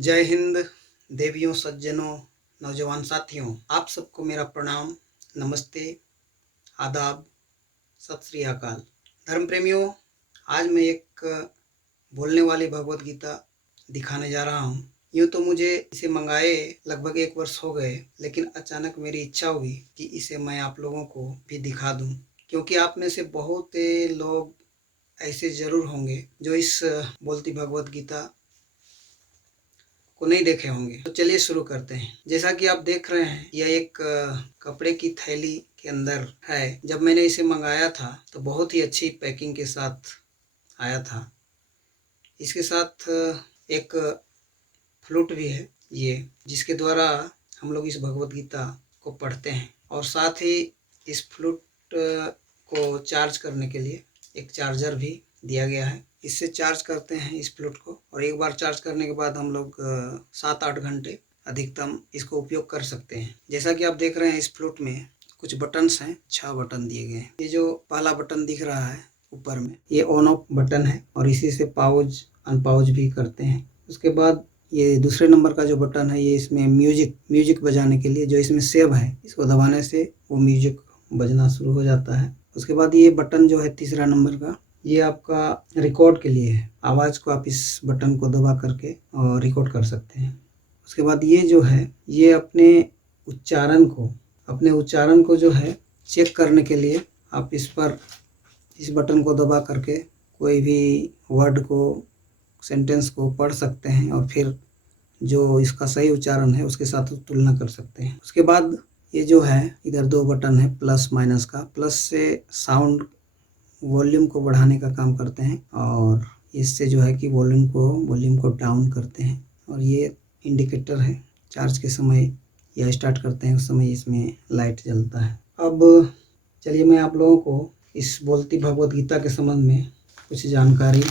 जय हिंद। देवियों, सज्जनों, नौजवान साथियों, आप सबको मेरा प्रणाम, नमस्ते, आदाब, सत श्री अकाल। धर्म प्रेमियों, आज मैं एक बोलने वाली भगवत गीता दिखाने जा रहा हूँ। यूँ तो मुझे इसे मंगाए लगभग 1 वर्ष हो गए, लेकिन अचानक मेरी इच्छा हुई कि इसे मैं आप लोगों को भी दिखा दूँ, क्योंकि आप में से बहुत लोग ऐसे ज़रूर होंगे जो इस बोलती भगवत गीता को नहीं देखे होंगे। तो चलिए शुरू करते हैं। जैसा कि आप देख रहे हैं, यह एक कपड़े की थैली के अंदर है। जब मैंने इसे मंगाया था तो बहुत ही अच्छी पैकिंग के साथ आया था। इसके साथ एक फ्लूट भी है, ये जिसके द्वारा हम लोग इस भगवत गीता को पढ़ते हैं, और साथ ही इस फ्लूट को चार्ज करने के लिए एक चार्जर भी दिया गया है। इससे चार्ज करते हैं इस फ्लूट को, और एक बार चार्ज करने के बाद हम लोग 7-8 घंटे अधिकतम इसको उपयोग कर सकते हैं। जैसा कि आप देख रहे हैं, इस फ्लूट में कुछ बटन्स हैं, 6 बटन दिए गए हैं। ये जो पहला बटन दिख रहा है ऊपर में, ये ऑन ऑफ बटन है, और इसी से पाउज अनपाउज भी करते हैं। उसके बाद ये दूसरे नंबर का जो बटन है, ये इसमें म्यूजिक बजाने के लिए, जो इसमें सेव है, इसको दबाने से वो म्यूजिक बजना शुरू हो जाता है। उसके बाद ये बटन जो है तीसरा नंबर का, ये आपका रिकॉर्ड के लिए है। आवाज़ को आप इस बटन को दबा करके और रिकॉर्ड कर सकते हैं। उसके बाद ये जो है, ये अपने उच्चारण को जो है चेक करने के लिए आप इस बटन को दबा करके कोई भी वर्ड को, सेंटेंस को पढ़ सकते हैं, और फिर जो इसका सही उच्चारण है उसके साथ तुलना कर सकते हैं। उसके बाद ये जो है, इधर 2 बटन है प्लस माइनस का। प्लस से साउंड वॉल्यूम को बढ़ाने का काम करते हैं, और इससे जो है कि वॉल्यूम को डाउन करते हैं। और ये इंडिकेटर है, चार्ज के समय या स्टार्ट करते हैं उस समय इसमें लाइट जलता है। अब चलिए मैं आप लोगों को इस बोलती भगवत गीता के संबंध में कुछ जानकारी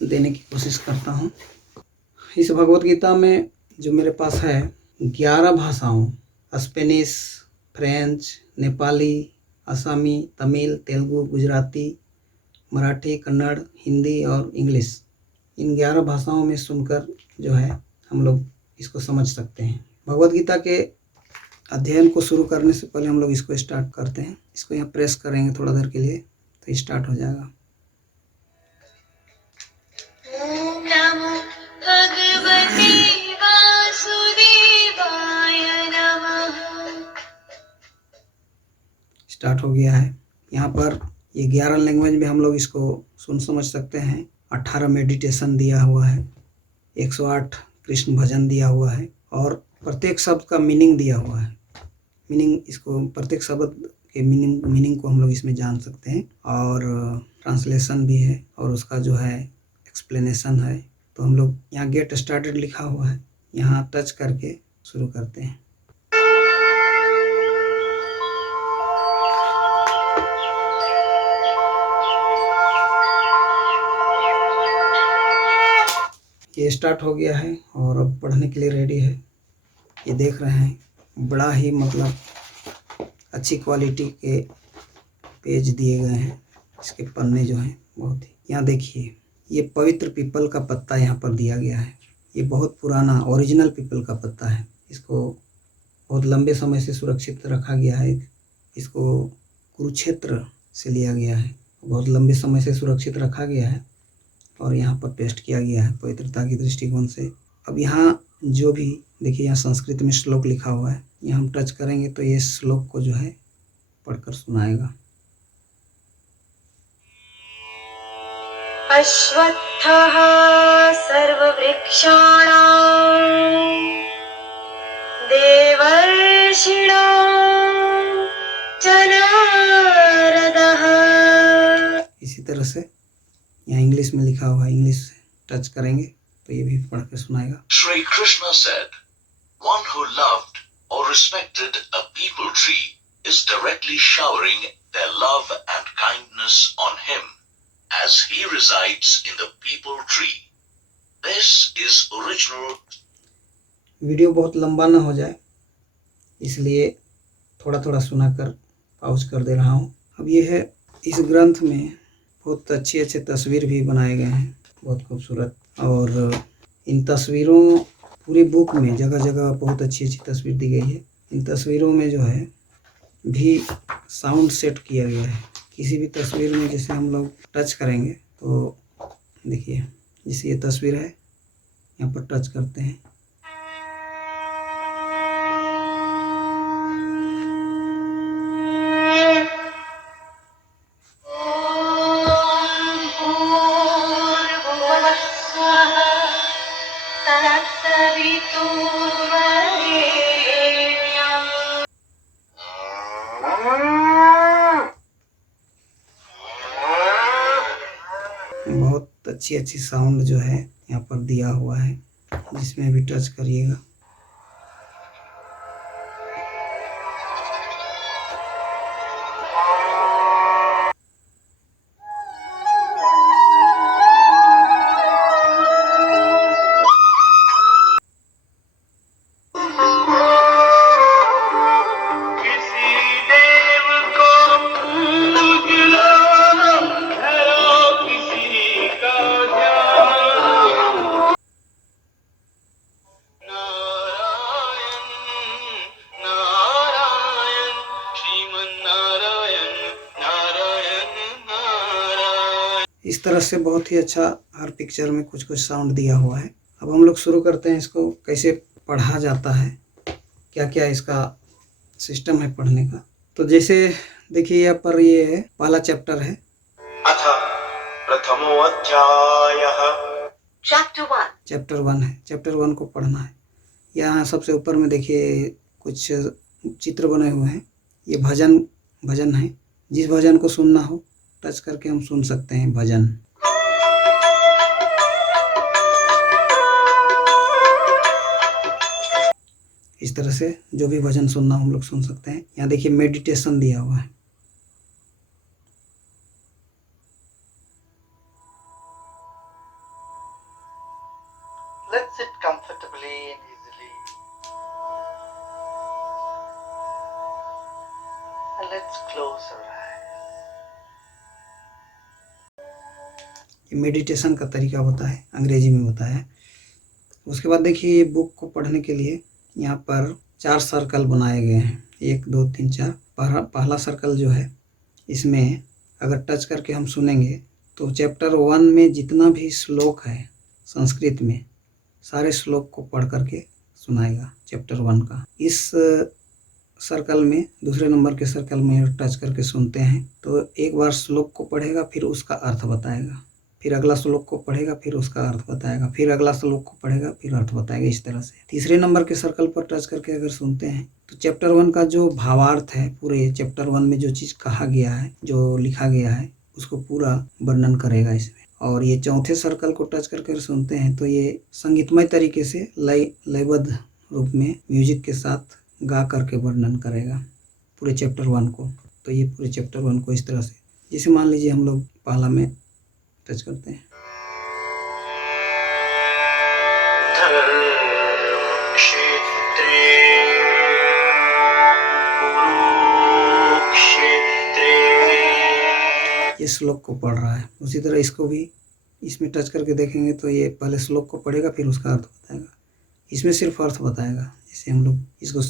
देने की कोशिश करता हूँ। इस भगवत गीता में जो मेरे पास है, 11 भाषाओं, स्पेनिश, फ्रेंच, नेपाली, असमी, तमिल, तेलुगु, गुजराती, मराठी, कन्नड़, हिंदी और इंग्लिश, इन 11 भाषाओं में सुनकर जो है हम लोग इसको समझ सकते हैं। भगवत गीता के अध्ययन को शुरू करने से पहले हम लोग इसको स्टार्ट करते हैं। इसको यहाँ प्रेस करेंगे थोड़ा देर के लिए तो स्टार्ट हो जाएगा। स्टार्ट हो गया है। यहाँ पर ये 11 लैंग्वेज में हम लोग इसको सुन समझ सकते हैं। 18 मेडिटेशन दिया हुआ है, 108 कृष्ण भजन दिया हुआ है, और प्रत्येक शब्द का मीनिंग दिया हुआ है। प्रत्येक शब्द के मीनिंग को हम लोग इसमें जान सकते हैं, और ट्रांसलेशन भी है, और उसका जो है एक्सप्लेनेशन है। तो हम लोग यहाँ गेट स्टार्टेड लिखा हुआ है, यहाँ टच करके शुरू करते हैं। ये स्टार्ट हो गया है और अब पढ़ने के लिए रेडी है। ये देख रहे हैं, बड़ा ही मतलब अच्छी क्वालिटी के पेज दिए गए हैं। इसके पन्ने जो हैं बहुत ही, यहाँ देखिए, ये पवित्र पीपल का पत्ता यहाँ पर दिया गया है। ये बहुत पुराना ओरिजिनल पीपल का पत्ता है। इसको बहुत लंबे समय से सुरक्षित रखा गया है। इसको कुरुक्षेत्र से लिया गया है, बहुत लंबे समय से सुरक्षित रखा गया है, और यहाँ पर पेस्ट किया गया है पवित्रता की दृष्टिकोण से। अब यहाँ जो भी देखिए, यहाँ संस्कृत में श्लोक लिखा हुआ है, यहाँ हम टच करेंगे तो ये श्लोक को जो है पढ़कर सुनाएगा। अश्वत्थः सर्ववृक्षाणां देवर्षिणां च नारदः। इसी तरह से यहाँ इंग्लिश में लिखा हुआ है, इंग्लिश टच करेंगे तो ये भी पढ़ के सुनाएगा। Sri Krishna said, "One who loved or respected a peepal tree is directly showering their love and kindness on him, as he resides in the peepal tree. This is original." Video बहुत लंबा ना हो जाए, इसलिए थोड़ा थोड़ा सुनाकर pause कर दे रहा हूँ। अब ये है, इस ग्रंथ में बहुत अच्छे तस्वीर भी बनाए गए हैं, बहुत खूबसूरत। और इन तस्वीरों पूरी बुक में जगह जगह बहुत अच्छी अच्छी तस्वीर दी गई है। इन तस्वीरों में जो है भी साउंड सेट किया गया है। किसी भी तस्वीर में जैसे हम लोग टच करेंगे तो देखिए, जैसे ये तस्वीर है, यहाँ पर टच करते हैं बहुत अच्छी अच्छी साउंड जो है यहाँ पर दिया हुआ है, जिसमें भी टच करिएगा। इस तरह से बहुत ही अच्छा हर पिक्चर में कुछ कुछ साउंड दिया हुआ है। अब हम लोग शुरू करते हैं इसको कैसे पढ़ा जाता है, क्या क्या इसका सिस्टम है पढ़ने का। तो जैसे देखिए यहाँ पर ये पहला चैप्टर है, अथ प्रथमो अध्यायः। चैप्टर 1 है। चैप्टर 1 को पढ़ना है। यहाँ सबसे ऊपर में देखिए कुछ चित्र बने हुए हैं। ये भजन है। जिस भजन को सुनना हो टच करके हम सुन सकते हैं भजन। इस तरह से जो भी भजन सुनना हम लोग सुन सकते हैं। यहाँ देखिए मेडिटेशन दिया हुआ है। Let's sit comfortably and easily. And let's close our eyes. ये मेडिटेशन का तरीका होता है, अंग्रेजी में होता है। उसके बाद देखिए बुक को पढ़ने के लिए यहाँ पर 4 सर्कल बनाए गए हैं, 1 2 3 4। पहला सर्कल जो है, इसमें अगर टच करके हम सुनेंगे तो चैप्टर 1 में जितना भी श्लोक है संस्कृत में, सारे श्लोक को पढ़ करके सुनाएगा चैप्टर 1 का। इस सर्कल में, दूसरे नंबर के सर्कल में टच करके सुनते हैं तो एक बार श्लोक को पढ़ेगा, फिर उसका अर्थ बताएगा, फिर अगला श्लोक को पढ़ेगा, फिर उसका अर्थ बताएगा, फिर अगला श्लोक को पढ़ेगा, फिर अर्थ बताएगा। इस तरह से तीसरे नंबर के सर्कल पर टच करके अगर सुनते हैं तो चैप्टर 1 का जो भावार्थ है, पूरे चैप्टर 1 में जो चीज़ कहा गया है, जो लिखा गया है, उसको पूरा वर्णन करेगा इसमें। और ये चौथे सर्कल को टच करके सुनते हैं तो ये संगीतमय तरीके से लयबद्ध रूप में म्यूजिक के साथ गा करके वर्णन करेगा पूरे चैप्टर 1 को। तो ये पूरे चैप्टर 1 को इस तरह से, जैसे मान लीजिए हम लोग पहला में टच करते हैं। धर्मक्षेत्रे कुरुक्षेत्रे। ये श्लोक को पढ़ रहा है। उसी तरह इसको भी इसमें टच करके देखेंगे तो ये पहले श्लोक को पढ़ेगा, फिर उसका अर्थ बताएगा। इसमें सिर्फ अर्थ बताएगा। जैसे हम लोग इसको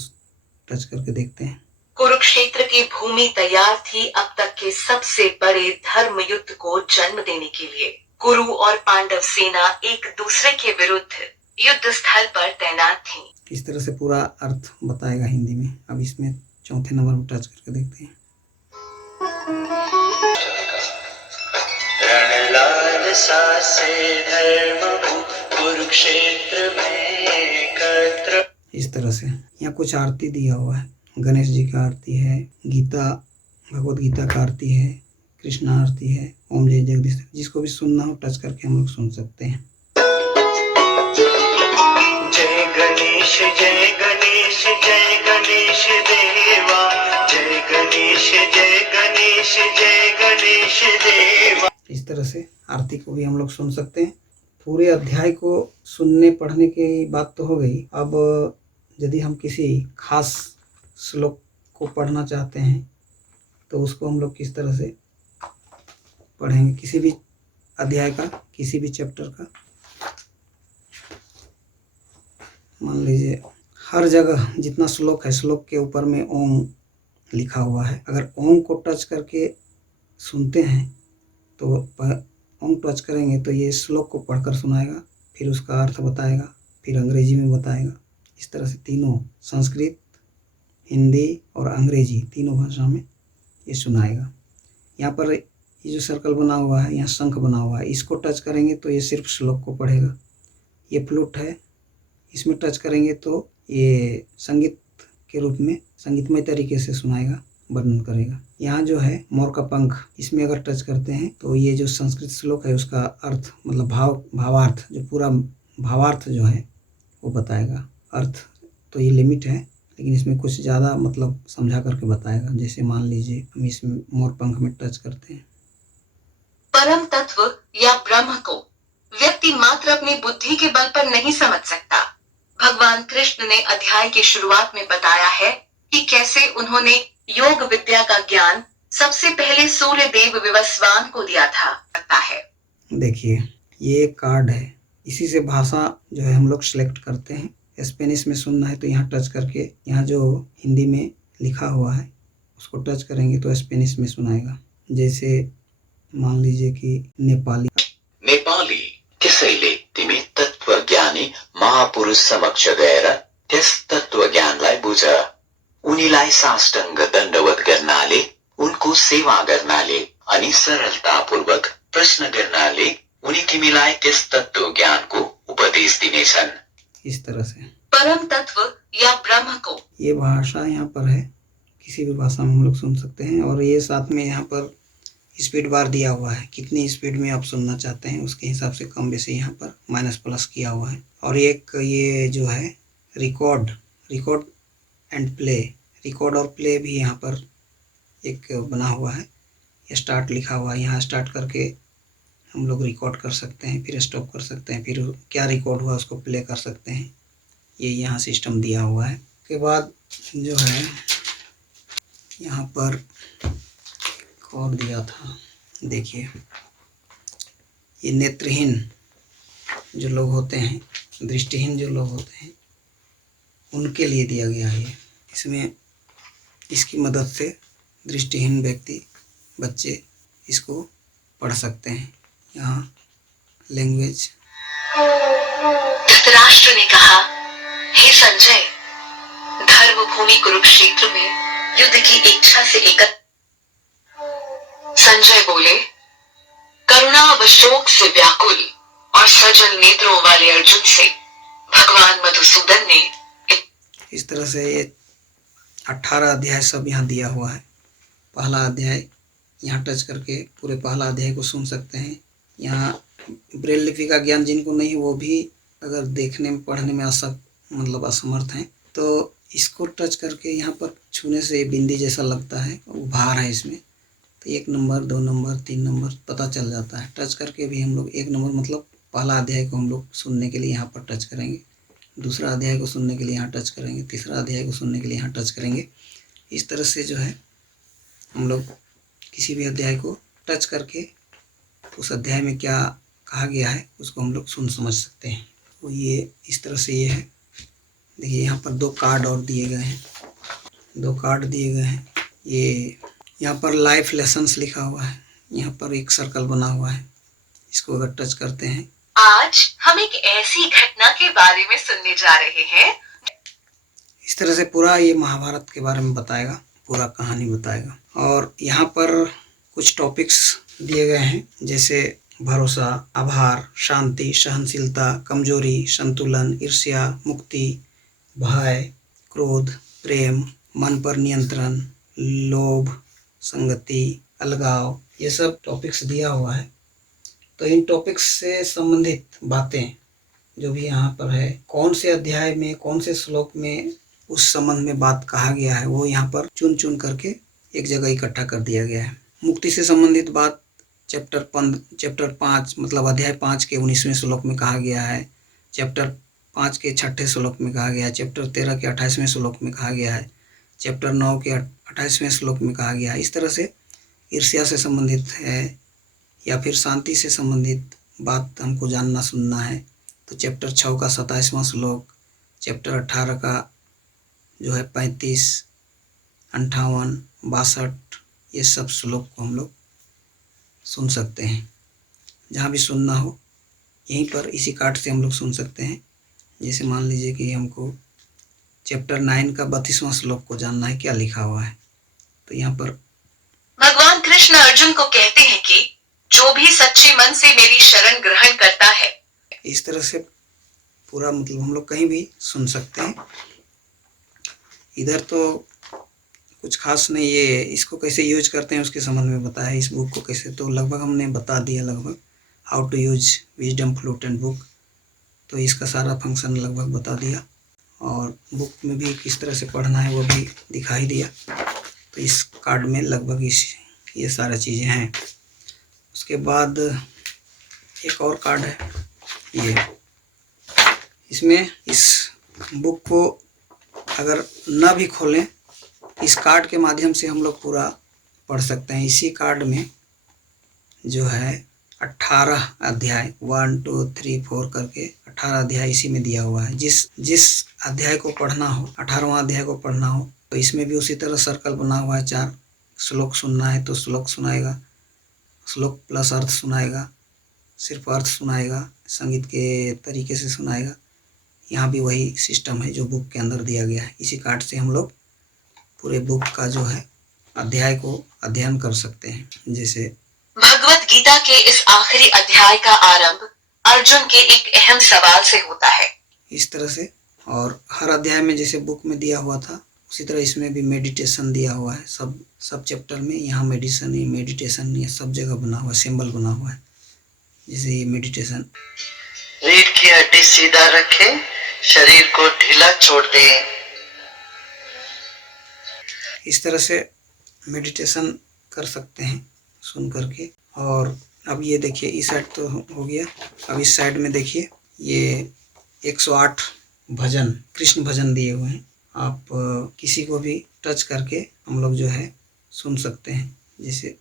टच करके देखते हैं। कुरुक्षेत्र की भूमि तैयार थी अब तक के सबसे बड़े धर्म युद्ध को जन्म देने के लिए। कुरु और पांडव सेना एक दूसरे के विरुद्ध युद्ध स्थल पर तैनात थी। इस तरह से पूरा अर्थ बताएगा हिंदी में। अब इसमें चौथे नंबर पर टच करके देखते हैं। रणलालसा से धर्म कुरुक्षेत्र में एकत्र। इस तरह से यहाँ कुछ आरती दिया हुआ है। गणेश जी का आरती है, गीता भगवत गीता का आरती है, कृष्णा आरती है, ओम जय जगदीश। जिसको भी सुनना हो टच करके हम लोग सुन सकते हैं। जय गणेश जय गणेश जय गणेश देवा, जय गणेश जय गणेश जय गणेश देवा। इस तरह से आरती को भी हम लोग सुन सकते हैं। पूरे अध्याय को सुनने पढ़ने की बात तो हो गई। अब यदि हम किसी खास श्लोक को पढ़ना चाहते हैं तो उसको हम लोग किस तरह से पढ़ेंगे। किसी भी अध्याय का, किसी भी चैप्टर का, मान लीजिए हर जगह जितना श्लोक है, श्लोक के ऊपर में ओम लिखा हुआ है। अगर ओम को टच करके सुनते हैं तो ओम टच करेंगे तो ये श्लोक को पढ़कर सुनाएगा, फिर उसका अर्थ बताएगा, फिर अंग्रेजी में बताएगा। इस तरह से तीनों, संस्कृत, हिंदी और अंग्रेजी तीनों भाषा में ये सुनाएगा। यहाँ पर ये जो सर्कल बना हुआ है, यहाँ शंख बना हुआ है, इसको टच करेंगे तो ये सिर्फ श्लोक को पढ़ेगा। ये फ्लूट है, इसमें टच करेंगे तो ये संगीत के रूप में संगीतमय तरीके से सुनाएगा, वर्णन करेगा। यहाँ जो है मोर का पंख, इसमें अगर टच करते हैं तो ये जो संस्कृत श्लोक है उसका अर्थ, मतलब भावार्थ, जो पूरा भावार्थ जो है वो बताएगा। अर्थ तो ये लिमिट है, लेकिन इसमें कुछ ज़्यादा मतलब समझा करके बताएगा। जैसे मान लीजिए हम इसमें मोर पंख में टच करते हैं। परम तत्व या ब्रह्म को व्यक्ति मात्र अपनी बुद्धि के बल पर नहीं समझ सकता। भगवान कृष्ण ने अध्याय की शुरुआत में बताया है कि कैसे उन्होंने योग विद्या का ज्ञान सबसे पहले सूर्य देव विवस्वान को दिया था। लगता है, देखिए ये एक कार्ड है, इसी से भाषा जो है हम लोग सेलेक्ट करते हैं। स्पेनिश में सुनना है तो यहाँ टच करके, यहाँ जो हिंदी में लिखा हुआ है उसको टच करेंगे तो स्पेनिश में सुनाएगा। जैसे मान लीजिए कि नेपाली त्यसैले तिमी तत्त्वज्ञानी महापुरुष समक्ष गएर त्यस तत्त्वज्ञानलाई बुझ। उनीलाई साष्टाङ्ग दण्डवत गर्नाले, उनको सेवा गर्नाले अनि सरलतापूर्वक प्रश्न गर्नाले उनी तिमीलाई त्यस तत्त्वज्ञानको उपदेश दिनेछन्। इस तरह से परम तत्व या ब्रह्म को, ये भाषा यहाँ पर है, किसी भी भाषा में हम लोग सुन सकते हैं। और ये साथ में यहाँ पर स्पीड बार दिया हुआ है, कितनी स्पीड में आप सुनना चाहते हैं उसके हिसाब से कम बेसी यहाँ पर माइनस प्लस किया हुआ है। और एक ये जो है रिकॉर्ड एंड प्ले, रिकॉर्ड और प्ले भी यहाँ पर एक बना हुआ है, स्टार्ट लिखा हुआ है। यहाँ स्टार्ट करके हम लोग रिकॉर्ड कर सकते हैं, फिर स्टॉप कर सकते हैं, फिर क्या रिकॉर्ड हुआ उसको प्ले कर सकते हैं। ये यहाँ सिस्टम दिया हुआ है। उसके बाद जो है यहाँ पर और दिया था, देखिए ये नेत्रहीन जो लोग होते हैं, दृष्टिहीन जो लोग होते हैं, उनके लिए दिया गया है। इसमें इसकी मदद से दृष्टिहीन व्यक्ति, बच्चे इसको पढ़ सकते हैं। यहाँ लैंग्वेज, धृतराष्ट्र ने कहा, हे संजय, धर्म भूमि कुरुक्षेत्र में युद्ध की इच्छा से एकत्र। संजय बोले, करुणा व शोक से व्याकुल और सजल नेत्रों वाले अर्जुन से भगवान मधुसूदन ने इस तरह से ये 18 अध्याय सब यहाँ दिया हुआ है। पहला अध्याय यहाँ टच करके पूरे पहला अध्याय को सुन सकते हैं। यहाँ ब्रेल लिपि का ज्ञान जिनको नहीं, वो भी अगर देखने में पढ़ने में असमर्थ हैं तो इसको टच करके यहाँ पर छूने से बिंदी जैसा लगता है, उभार है इसमें, तो 1 नंबर 2 नंबर 3 नंबर पता चल जाता है। टच करके भी हम लोग 1 नंबर मतलब पहला अध्याय को हम लोग सुनने के लिए यहाँ पर टच करेंगे, दूसरा अध्याय को सुनने के लिए यहाँ टच करेंगे, तीसरा अध्याय को सुनने के लिए यहाँ टच करेंगे। इस तरह से जो है हम लोग किसी भी अध्याय को टच करके उस अध्याय में क्या कहा गया है उसको हम लोग सुन समझ सकते हैं। तो ये इस तरह से ये है। देखिए यहाँ पर 2 कार्ड और दिए गए हैं, 2 कार्ड दिए गए हैं। ये यहाँ पर लाइफ लेसन्स लिखा हुआ है, यहाँ पर एक सर्कल बना हुआ है, इसको अगर टच करते हैं। आज हम एक ऐसी घटना के बारे में सुनने जा रहे हैं। इस तरह से पूरा ये महाभारत के बारे में बताएगा, पूरा कहानी बताएगा। और यहाँ पर कुछ टॉपिक्स दिए गए हैं, जैसे भरोसा, आभार, शांति, सहनशीलता, कमजोरी, संतुलन, ईर्ष्या, मुक्ति, भय, क्रोध, प्रेम, मन पर नियंत्रण, लोभ, संगति, अलगाव, ये सब टॉपिक्स दिया हुआ है। तो इन टॉपिक्स से संबंधित बातें जो भी यहाँ पर है, कौन से अध्याय में कौन से श्लोक में उस संबंध में बात कहा गया है, वो यहाँ पर चुन चुन करके एक जगह इकट्ठा कर दिया गया है। मुक्ति से संबंधित बात चैप्टर 5 मतलब अध्याय 5 के 19वें श्लोक में कहा गया है, चैप्टर 5 के 6ठे श्लोक में कहा गया है, चैप्टर 13 के 28वें श्लोक में कहा गया है, चैप्टर 9 के 28वें श्लोक में कहा गया है। इस तरह से ईर्ष्या से संबंधित है, या फिर शांति से संबंधित बात हमको जानना सुनना है तो चैप्टर 6 का 27वां श्लोक, चैप्टर 18 का जो है 35, 58, 62 ये सब श्लोक को हम लोग सुन सकते हैं। जहाँ भी सुनना हो यहीं पर इसी कार्ड से हम लोग सुन सकते हैं। जैसे मान लीजिए कि हमको चैप्टर 9 का 32वां श्लोक को जानना है क्या लिखा हुआ है, तो यहाँ पर भगवान कृष्ण अर्जुन को कहते हैं कि जो भी सच्चे मन से मेरी शरण ग्रहण करता है, इस तरह से पूरा मतलब हम लोग कहीं भी सुन सकते हैं। इधर तो कुछ खास नहीं, ये इसको कैसे यूज करते हैं उसके संबंध में बताया है। इस बुक को कैसे तो लगभग हमने बता दिया, लगभग how to use wisdom flute and book, तो इसका सारा फंक्शन लगभग बता दिया। और बुक में भी किस तरह से पढ़ना है वो भी दिखाई दिया। तो इस कार्ड में लगभग ये सारी चीज़ें हैं। उसके बाद एक और कार्ड है ये, इसमें इस बुक को अगर न भी खोलें इस कार्ड के माध्यम से हम लोग पूरा पढ़ सकते हैं। इसी कार्ड में जो है 18 अध्याय 1, 2, 3, 4 करके 18 अध्याय इसी में दिया हुआ है। जिस अध्याय को पढ़ना हो, 18वां अध्याय को पढ़ना हो तो इसमें भी उसी तरह सर्कल बना हुआ है। 4 श्लोक सुनना है तो श्लोक सुनाएगा, श्लोक प्लस अर्थ सुनाएगा, सिर्फ अर्थ सुनाएगा, संगीत के तरीके से सुनाएगा। यहाँ भी वही सिस्टम है जो बुक के अंदर दिया गया है। इसी कार्ड से हम लोग पूरे बुक का जो है अध्याय को अध्ययन कर सकते हैं। जैसे भगवत गीता के इस आखिरी अध्याय का आरंभ अर्जुन के एक अहम सवाल से होता है। इस तरह से, और हर अध्याय में जैसे बुक में दिया हुआ था उसी तरह इसमें भी मेडिटेशन दिया हुआ है। सब चैप्टर में यहाँ मेडिटेशन ये सब जगह बना हुआ है, सिंबल बना हुआ है। जैसे ये मेडिटेशन, रीढ़ की हड्डी सीधा रखें, शरीर को ढीला छोड़ दें। इस तरह से मेडिटेशन कर सकते हैं सुन करके। और अब ये देखिए इस साइड तो हो गया, अब इस साइड में देखिए ये 108 भजन, कृष्ण भजन दिए हुए हैं। आप किसी को भी टच करके हम लोग जो है सुन सकते हैं। जैसे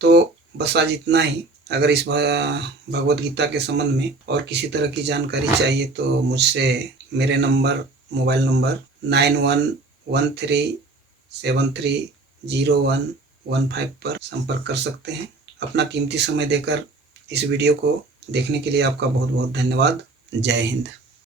तो बस आज इतना ही। अगर इस भगवत गीता के संबंध में और किसी तरह की जानकारी चाहिए तो मुझसे मेरे मोबाइल नंबर 9113730115 पर संपर्क कर सकते हैं। अपना कीमती समय देकर इस वीडियो को देखने के लिए आपका बहुत बहुत धन्यवाद। जय हिंद।